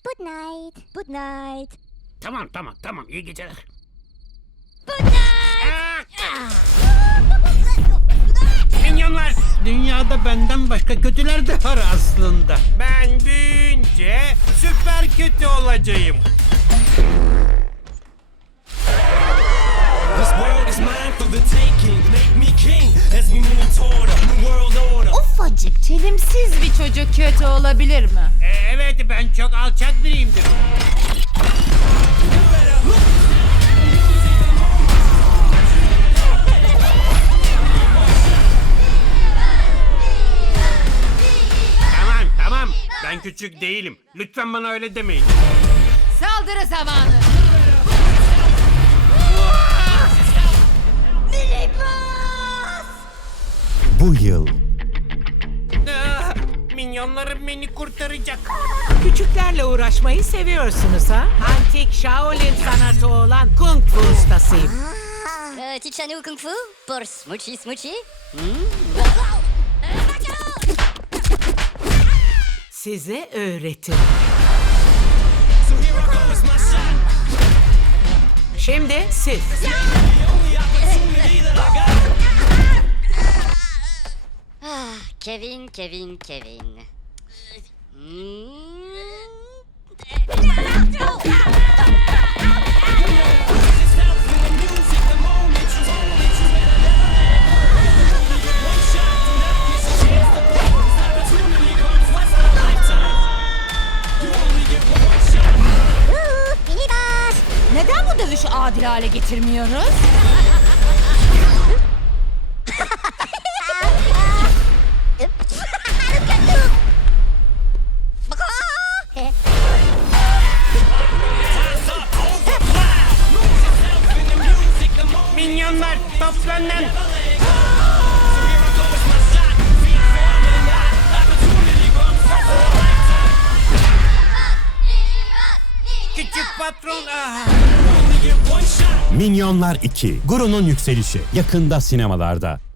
Good night. Good night. Tamam tamam tamam iyi geceler. Good night. Minyonlar dünyada benden başka kötüler de var aslında. Ben büyüyünce süper kötü olacağım. This world is mine for the taking. Make me king. And Minicik, çelimsiz bir çocuk kötü olabilir mi? E, evet, ben çok alçak biriyimdir. tamam, tamam. Ben küçük değilim. Lütfen bana öyle demeyin. Saldırı zamanı. Bu yıl minyonlarım beni kurtaracak. Küçüklerle uğraşmayı seviyorsunuz ha? Antik Shaolin sanatı olan Kung Fu ustasıyım. Çiçeğin Kung Fu? por smuchi smuchi. Size öğretim. Şimdi siz. Ah, Kevin, Kevin, Kevin. Mm. -ion Neden bu dövüşü adil hale getirmiyoruz? minyonlar toplanın. Küçük patron. Aa. Minyonlar 2. Guru'nun yükselişi. Yakında sinemalarda.